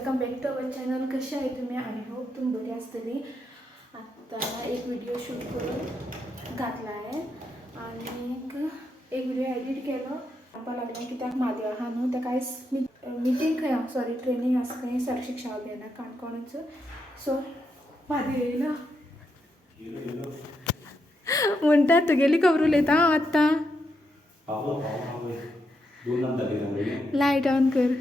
Welcome back to our channel. कसे आहे तुम्ही? आय होप तुम्ही बरी असतली. आता एक व्हिडिओ शूट करून घातला आहे आणि एक व्हिडिओ एडिट केलं. आपण लागलं की त्या माध्यम हा न्हू त्या काय मिटींग खंय सॉरी ट्रेनिंग असं खंय सर्व शिक्षा अभियाना काणकोणचं. सो मादी येयला म्हणतात तुगेली खबर उलयता हांव आत्ता. लायट ऑन कर.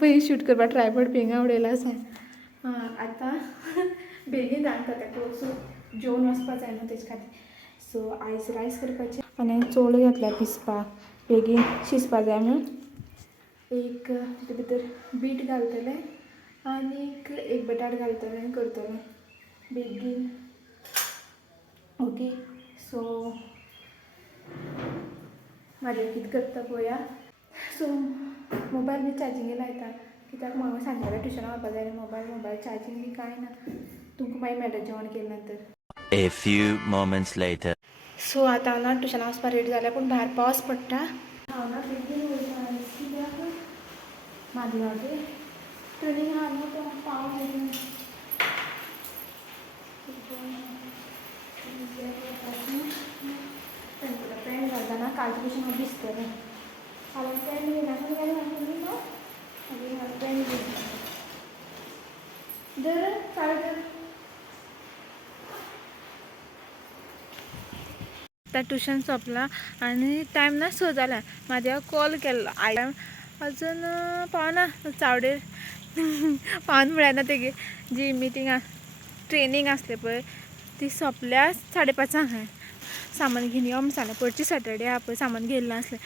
पयलीं शूट करपाक ट्रायपॉड पिंगा उडयला आसा. आतां बेगीन जाता तेका सो जेवण वचपाक जाय न्हू तेजे खातीर. सो आयज रायस करपाचें आनी चोळ घातल्या पिसपाक बेगीन शिजपा जाय म्हणून. एक तितून भितर बीट घालतलें आनीक एक बटाट घालतलें आनी करतलें बेगीन. ओके सो म्हाजें कितें करता पळोवया. सो मोबायल बी चार्जिंगेक लायता कित्याक म्हाका सांजवेळा ट्युशना वचपा जाय आनी मोबायल चार्जिंग बी कांय ना. तुमकां मागीर मेळटा जेवण केले नंतर. A few moments later. So आतां हांव ना ट्युशना वचपाक रेडी जाल्यार पूण भायर पावस पडटा. हांव ना बेगीन वयता कित्याक म्हादेवाचें ट्रेनींग आहा न्हू तो पावस येयना. पेंट घालतना कालचे भशेन हांव दिसतलें. हांवें पेंट घेवनासतना गेलें न्हू मागीर हांवें पेंट घेतलें. धर चावी धर. आतां ट्युशन सोंपलां आनी टायम ना 6 जाल्यार. म्हादेवा कॉल केल्लो आयल्यार अजून पावना चावडेर पावन म्हळ्यार तेगे जी मिटींग ट्रेनींग आसलें पळय ती सोंपल्या 5:30 खंय. सामान घेवन यो म्हूण सांगलें. पयरची सॅटर्डे आहा पळय सामान घेयल्लें नासलें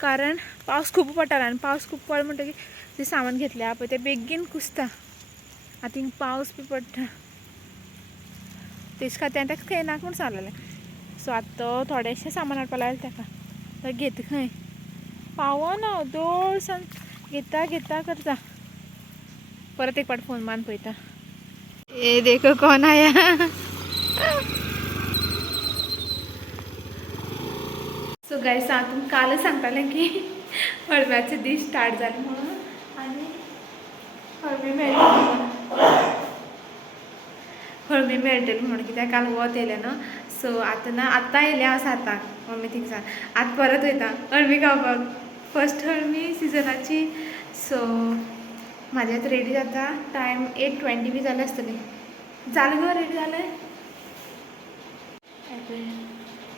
कारण पावस खूब पडटालो आनी पावस खूब पडलो म्हणटकीर तें सामान घेतलें आहा पळय तें बेगीन कुसता. आतां थिंग पावस बी पडटा तेजे खातीर हांवें तेका खंय नाका म्हूण सांगलेलें. सो आतां तो थोडेंशें सामान हाडपा लायलें तेका. तो घेता खंय पावना हांव दोळसान घेता करता. परत एक फावट फोन मारून पळयता. ए देखो कौन आया. सो गायस हांव तुमकां कालच सांगतालें की हळम्याचे दीस स्टार्ट जाले म्हणून आनी हळमी मेळटली म्हणून कित्याक काल वत येयलें न्हू. सो आतां येयलें हांव 7 मम्मी थिंगसान. आतां परत वयता हळमी खावपाक. फस्ट हळमी सिजनाची. सो म्हाजें आतां रेडी जाता. टायम 8:20 बी जालें आसतलें. जालें गो रेडी जालें.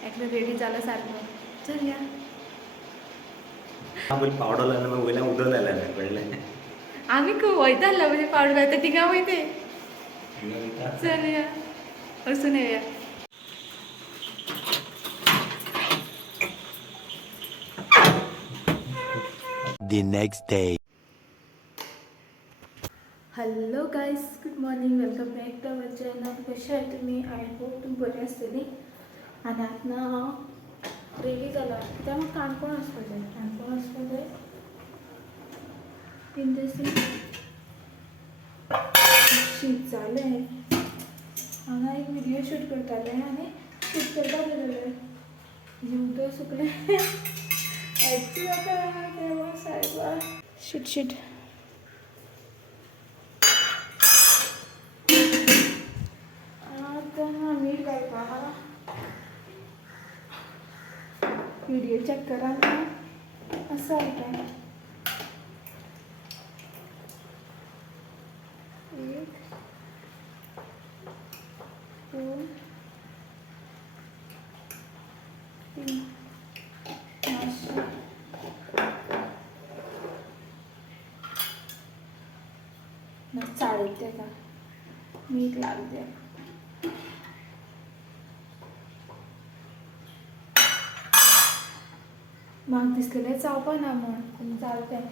एकलो रेडी जालो सारको. चल या पावडर लायला मग वयल्यान उदक लायलें कळ्ळें. आमी वयता आसलो म्हणजे पावडर घालता थिंगा वयते. चल या वचून येवया. The next day. Hello guys, good morning. Welcome back to our channel. कशें आहे तुमी? आय होप तुमी बरी आसतली. आनी आतां हांव रेडी जाला कित्याक म्हाका काणकोण वचपाक जाय. इन द शीत जालें. हांगा एक व्हिडिओ शूट करतालें आनी शूट करपाक गेलेलें. उदक सुकलें. शीट आतां मीठ घालपा आहा. व्हिडिओ चेक करा आसा काय. 1 2 3 मातशें चाळीत तेका मीठ लागलें. म्हाका दिसलेलें चावपा ना म्हूण जालें.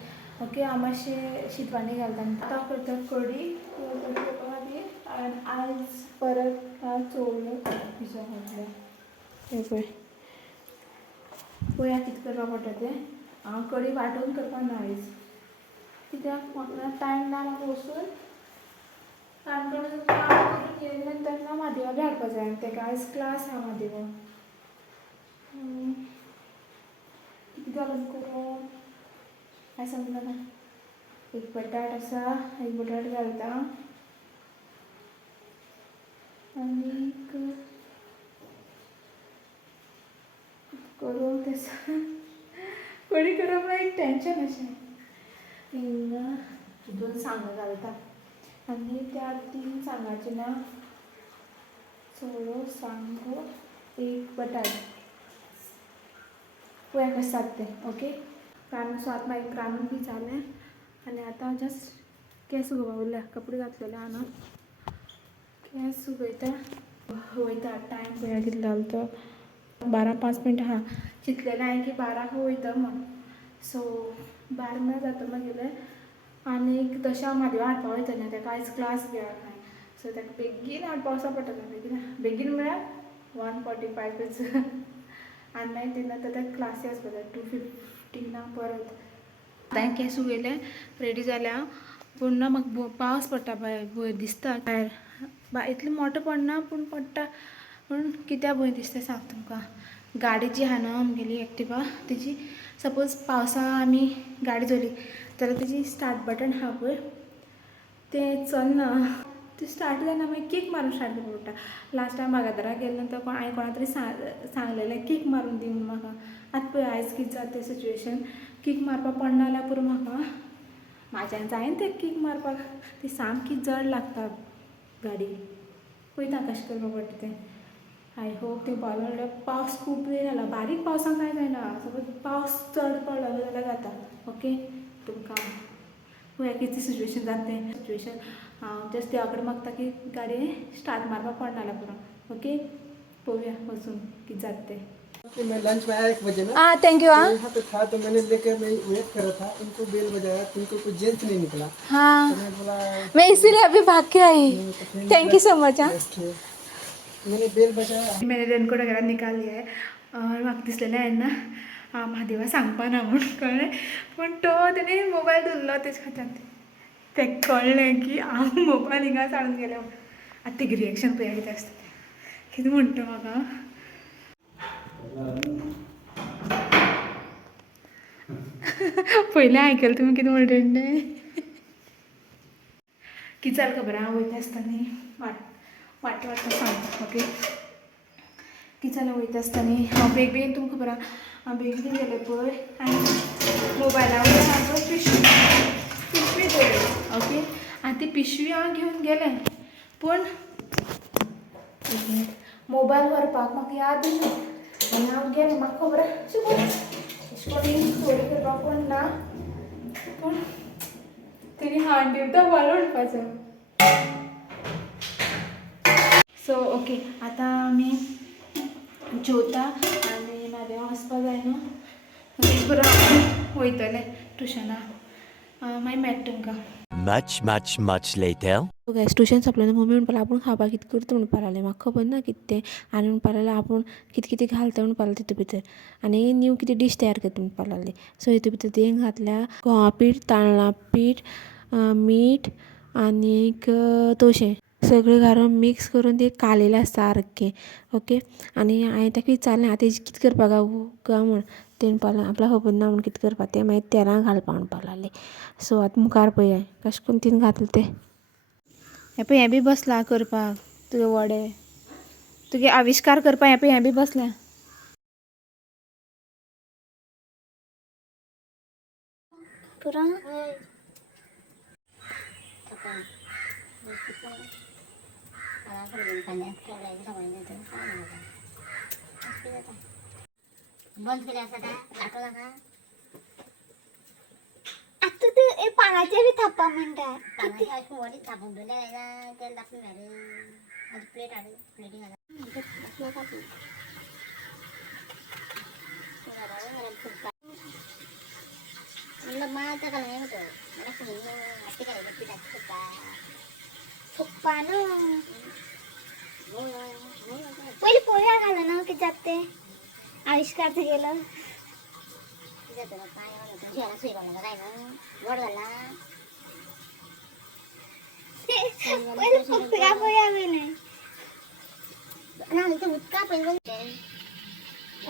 ओके हांव मातशें शीतवाणी घालता. आतां करता कडी करपा खातीर आनी आयज परत हांव चोवल्यो पिसो घातल्या. हे पळय पळया कितें करपा पडटा तें. हांव कडी वांटून करपा ना आयज कित्याक म्हाका टायम ना. म्हाका वचून काणकोण काम करून येयले नंतर ना म्हादेवा बी हाडपा जाय. तेका आयज क्लास आहा म्हादेवा. घालून करून काय समजा ना एक बटाट असा एक बटाट घालता आणि करून त्याचं कोणी करून मला एक टेन्शन असेल हिंग 2 सांगं घालता आणि त्या 3 सांगाचे ना सोळो सांग एक बटाट पोया कसं साधते ओके कारण स्वाद माहीत रांधून बी झालं आणि आता जस्ट केस उगवल्या कपडे घातलेले आणा केस उगवता वयता टायम पोया कितलो जालो तो 12-5 मिनटं हा चितलेलें हांवें की 12 वयता म्हण सो 12 म्हणल्यार जाता मागीर आनी 10 म्हादेवा हाडपा वयता न्ही ताका आयज क्लास बी आसा सो ताका बेगीन हाडपा वचपा पडटलें बेगीन म्हळ्यार 1:45 आनी मागीर तेन्ना ताका क्लासी आसपा 2:15 परत हांवें केस उगयले रेडी जाल्या पूण ना म्हाका पावस पडटा भंय दिसता भायर इतलें मोठो पडना पूण पडटा पूण कित्याक भंय दिसता सांग तुमकां गाडी जी आहा न्हू आमगेली एक्टिवा तेजी सपोज पावसा आमी गाडी चलयली जाल्यार तेजी स्टार्ट बटन आहा पळय तें चलना ते स्टार्ट जायना मागीर किक मारून स्टार्ट करपा पडटा लास्ट टायम मागादराक गेले नंतर हांवें कोणा तरी सांगलेलें किक मारून दी म्हणून म्हाका आतां पळय आयज कितें जाता तें सिच्युएशन किक मारपाक पडना जाल्यार पुरो म्हाका म्हाज्यान जायना तें किक मारपाक ती सामकी जड लागता गाडी पळयता कशें करपा पडटा तें आय होप तें पावलो जाल्यार पावस खूब वेळ जाला बारीक पावसान कांय जायना सपोज पावस चड पडलो जाल्यार जाता ओके तुमकां पळया कितें सिच्युएशन जाता तें सिच्युएशन हांव जस्ट देवा कडेन मागता की गाडी स्टार्ट मारपाक पडना जाल्यार पुरो ओके पळोवया वचून कितें जाता तें मैं लंच में आया 1 बजे ना हाँ थैंक यू हाँ यहाँ पे था तो मैंने लेकर मैं वेट कर रहा था इनको बेल बजाया तो इनको कोई जेंट्स नहीं निकला हाँ तो मैं बोला मैं इसीलिए अभी भाग के आई थैंक यू सो मच हाँ okay. मैंने बेल बजाया मैंने रेनकोट वगैरह निकाल लिया है और म्हाका दिसलेलें हांवें ना म्हादेवा सांगपा ना म्हणून कळ्ळें पूण तो तेणें मोबायल धरलो तेजे खात्यान तें कळ्ळें की हांव मोबायल हिंगाच हाडून गेलें म्हणून आतां तेगे रिएक्शन पळया कितें आसता तें कितें म्हणटा म्हाका पयलें आयकलें तुमी कितें म्हणटा तें कितें जालें खबर हांव वयता आसतना वाट सांगता ओके कितें जालें वयता आसतना हांव बेगीन तुमकां खबर आहा हांव बेगीन गेलें पळय आनी मोबायला वयल्यान हांवें पिशवी दवरली ओके आनी ती पिशवी हांव घेवन गेलें पूण मोबायल व्हरपाक म्हाका याद ना आनी हांव गेलें म्हाका खबर आहा अशें करून चोरी करपाक कोण ना पूण तेणी हांडीर तो बरो म्हणपाचो सो ओके आतां आमी जेवता आनी म्हादेवा वचपा जाय न्हू एक बरो वयतलें ट्युशनाक मागीर मेळटा तुमकां Much later. गॅस ट्युशन सोंपलें मम्मी म्हणपाक आपूण खावपाक कितें करता म्हणपाक लागलें म्हाका खबर ना कितें तें आनी म्हणपाक लागलें आपूण कितें कितें घालता म्हणपाक लागलें तितूं भितर आनी न्यू कितें डीश तयार करता म्हणपाक लागलें सो हितूं भितर तें घातल्या गंवा पीठ तांदळा पीठ मीठ आनीक तोशें सगळें घालून मिक्स करून तें कालयलें सारकें ओके आनी हांवें ताका विचारलें आतां हेजें कितें करपाक काय म्हूण तें म्हणपाक लागलें आपल्याक खबर ना म्हूण कितें करपाक तें मागीर तेलां घालपा म्हणपाक लागलें सो आतां मुखार पळया कशें करून तिणें घातलें तें हें पळय हें बी बसलां करपाक तुगे वडे तुगे आविश्कार करपाक हें पळय हें बी बसलें बंद केले असता दाखव नका आता ते पानाचे बी थापा म्हणतात पानाचे अशी वडी थापून दिल्या ना तेल दाखवून घाले आज प्लेट आले प्लेटिंग आला म्हणलं मा आता का नाही होतं मला सांगितलं आत्ते काय पिठाची सुप्पा सुप्पा ना पहिले पोळ्या घाला ना किती जाते आविष्कार गेलं झेला सुई घालला काय ना गोड घाला पहिले फक्त का पोळ्या नाही ना इथे उतका पहिले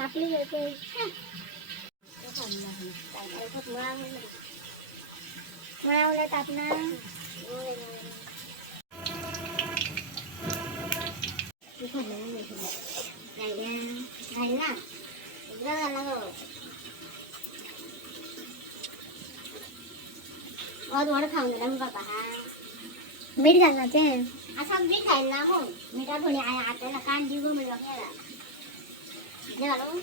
आपली मुळावलं तापना खाऊन गेला मग बाबा हा मीठ घालणार ते असं मीठ खायला ना हो मीठा थोडी आहे आपल्याला कान जीव मिळवा घालू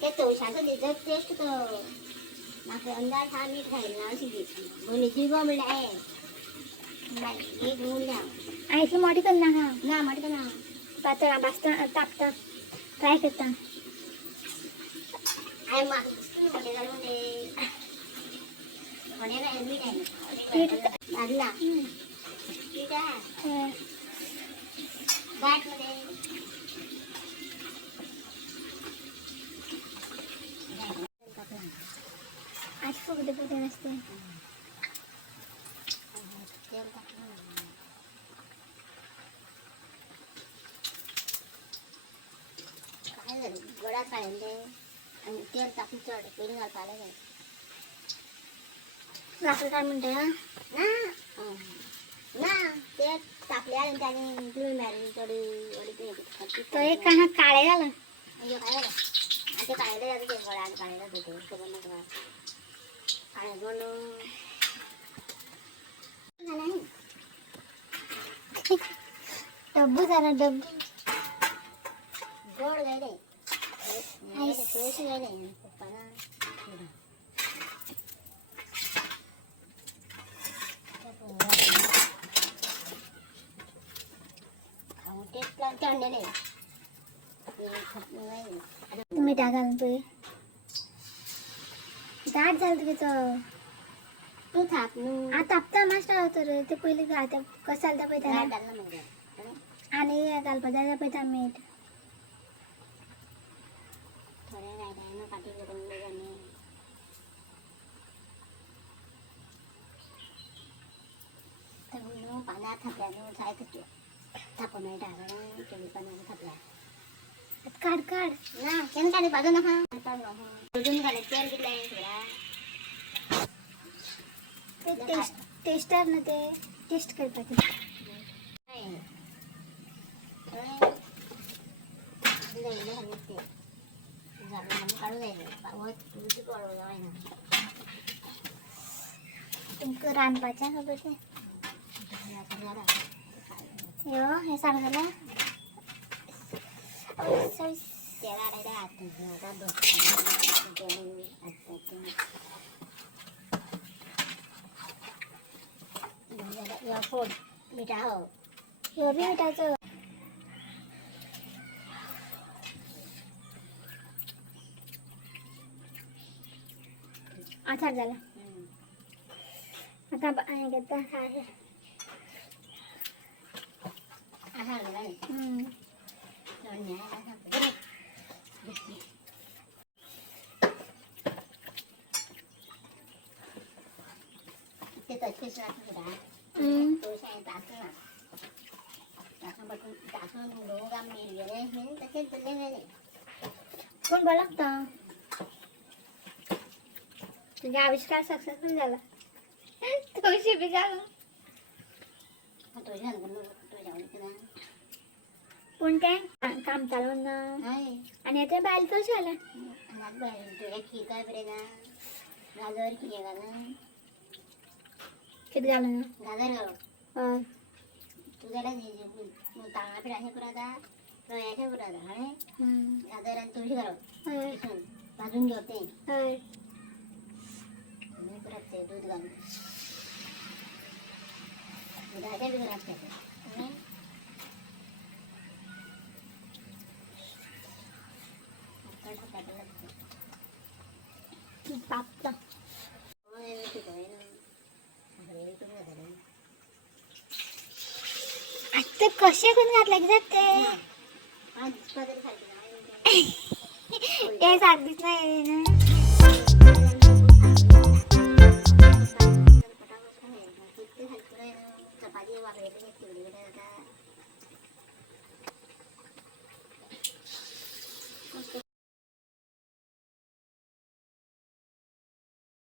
ते तवशाचं तिचं टेस्ट तर माझं अंदाज हा मीठ खायला ना अशी बोली जीव मिळला आहे एक मूल्य आईची मोठी कर ना हा ना मोठी कर ना पातळ बास्ता तापता ट्राय करता आई माझं मोठे घालून दे लागला ठीक आहे गाठ मध्ये आज फुगडे फुगडे नसते काय झालं गोडा काढले आणि तेल टाकून चढ पेढी घालता आलं रात्री काय म्हणते ना ते टाकले आणि त्याने तुम्ही मॅरिन थोडी तो एक काना काळे झालं काय झालं ते काढायला जाते ते गोळ्या काढायला देते सोबत नका काळे गोंड डब्बू झाला डब्बू गोड गायले पैसे गायले पप्पाला मीठा घालून दाट झालं त्याचं तू थाप आता तापता मास्टर होतो रे ते पहिले घालता कसं चालता पाहिजे आणि घालपायचा पाहिजे मीठ थोड्या गायला काठी करून पाण्यात थापल्यानं जायचं थापून नाही टाकायला केली पाण्यानं थापल्या काढ काढ ना त्यानं काढे बाजू नका अजून काढे तेल घेतलं आहे थोडा ते टेस्टर ना ते टेस्ट करतात काढू जायचं रानपाच्या खबर हे सांगायला फोड मिठा हो हे बी मिठाचं आचार झाला आता कोण बोलता तुझा आविष्कार सक्सेसफुल झाला तुळशी बी झाला पण काय काम चालू ना आणि आता बाहेर कसं आला तुझ्या खीर काय बरे ना गाजर खीर घालून किती घालून गाजर घालून तुझ्याला तांदळा पीठ असे पुराता रव्याचे पुराता आणि गाजर आणि तुळशी घालून भाजून घेते परत ते दूध घालून दुधाच्या बी घरात घ्यायचं पापता आता कशा करून घातला की जाते ते सांगतीच नाही ना चपाती वागले